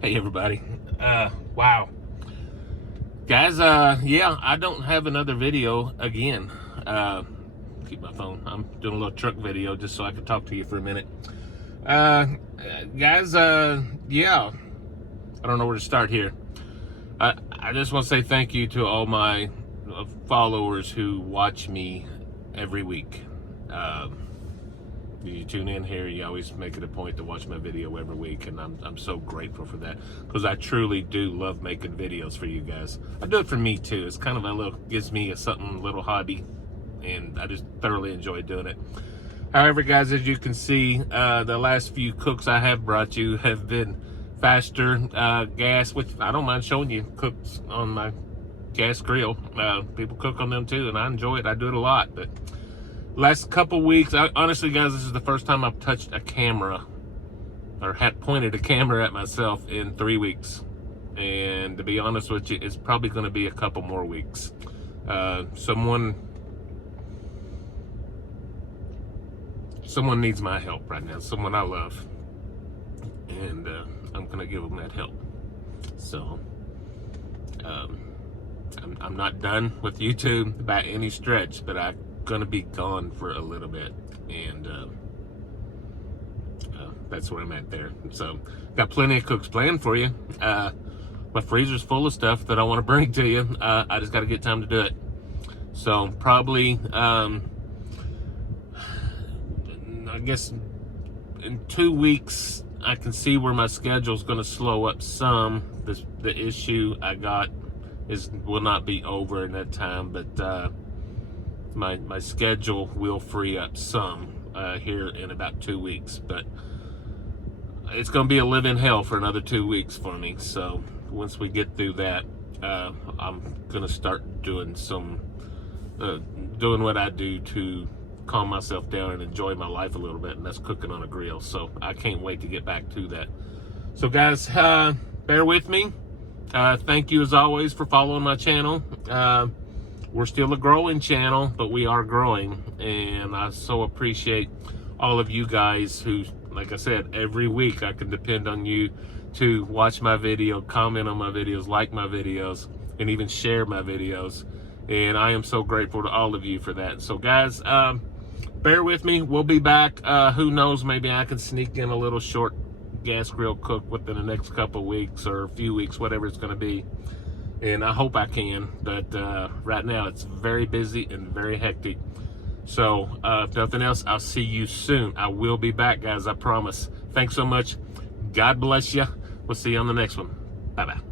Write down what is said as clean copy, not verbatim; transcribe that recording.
Hey everybody. Wow. Guys, yeah, I don't have another video again. Keep my phone. I'm doing a little truck video just so I can talk to you for a minute. Guys, yeah, I don't know where to start here. I just want to say thank you to all my followers who watch me every week. You tune in here, you always make it a point to watch my video every week, and I'm so grateful for that, because I truly do love making videos for you guys. I do it for me too. It's kind of a little, gives me a little hobby, and I just thoroughly enjoy doing it. However, guys, as you can see, the last few cooks I have brought you have been faster gas, which I don't mind showing you cooks on my gas grill. People cook on them too, and I enjoy it. I do it a lot. But last couple weeks, honestly, guys, this is the first time I've touched a camera or had pointed a camera at myself in 3 weeks. And to be honest with you, it's probably going to be a couple more weeks. Someone needs my help right now, someone I love, and I'm going to give them that help. So I'm not done with YouTube by any stretch, but I'm going to be gone for a little bit, and that's where I'm at there. So got plenty of cooks planned for you. My freezer's full of stuff that I want to bring to you. I just got to get time to do it. So probably I guess in 2 weeks I can see where my schedule's going to slow up some. The issue I got will not be over in that time, but my schedule will free up some here in about 2 weeks. But it's going to be a living hell for another 2 weeks for me. So once we get through that, I'm going to start doing doing what I do to calm myself down and enjoy my life a little bit, and that's cooking on a grill. So I can't wait to get back to that. So guys, bear with me. Thank you as always for following my channel. We're still a growing channel, but we are growing, and I so appreciate all of you guys who, like I said, every week I can depend on you to watch my video, comment on my videos, like my videos, and even share my videos. And I am so grateful to all of you for that. So guys, bear with me. We'll be back. Who knows, maybe I can sneak in a little short gas grill cook within the next couple weeks or a few weeks, whatever it's going to be. And I hope I can. But right now it's very busy and very hectic. So if nothing else, I'll see you soon. I will be back, guys. I promise. Thanks so much. God bless you. We'll see you on the next one. Bye-bye.